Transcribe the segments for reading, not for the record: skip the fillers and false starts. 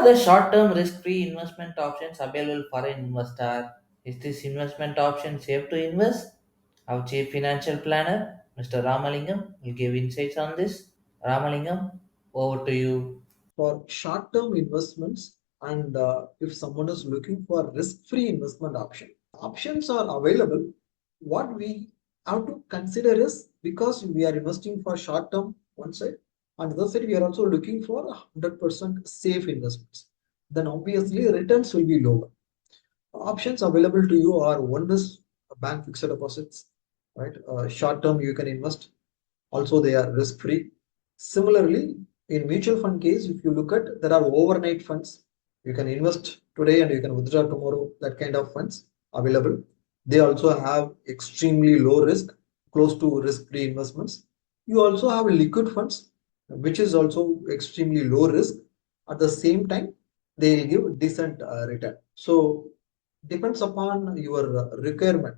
are the short-term risk-free investment options available for an investor? Is this investment option safe to invest? Our chief financial planner, Mr. Ramalingam, will give insights on this. Ramalingam, over to you. For short-term investments and if someone is looking for risk-free investment options are available. What we have to consider is because we are investing for short-term one side, and the other side we are also looking for 100% safe investments. Then obviously returns will be lower. Options available to you are one is bank fixed deposits, right? Short term you can invest. Also, they are risk free. Similarly, in mutual fund case, if you look at there are overnight funds. You can invest today and you can withdraw tomorrow. That kind of funds available. They also have extremely low risk, close to risk free investments. You also have liquid funds, which is also extremely low risk. At the same time, they will give decent return. So depends upon your requirement.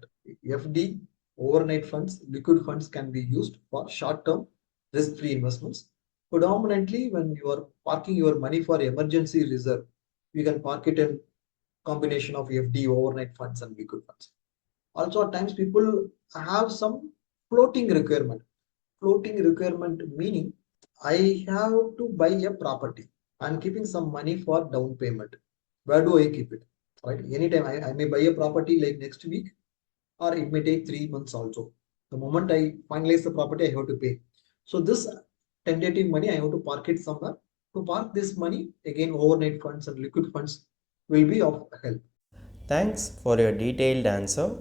FD, overnight funds, liquid funds can be used for short-term risk-free investments. Predominantly, when you are parking your money for emergency reserve, you can park it in combination of FD, overnight funds, and liquid funds. Also, at times people have some floating requirement. Floating requirement meaning I have to buy a property. I'm keeping some money for down payment. Where do I keep it? Right? Anytime I may buy a property like next week, or it may take 3 months also. The moment I finalize the property, I have to pay. So this tentative money, I have to park it somewhere. To park this money, again, overnight funds and liquid funds will be of help. Thanks for your detailed answer.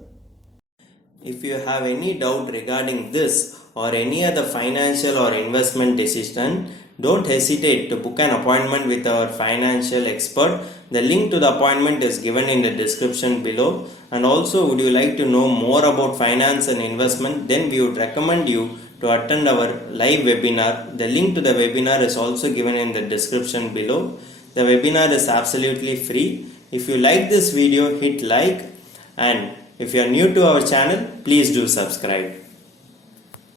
If you have any doubt regarding this or any other financial or investment decision, don't hesitate to book an appointment with our financial expert. The link to the appointment is given in the description below. And also, would you like to know more about finance and investment? Then we would recommend you to attend our live webinar. The link to the webinar is also given in the description below. The webinar is absolutely free. If you like this video, hit like, and if you are new to our channel, please do subscribe.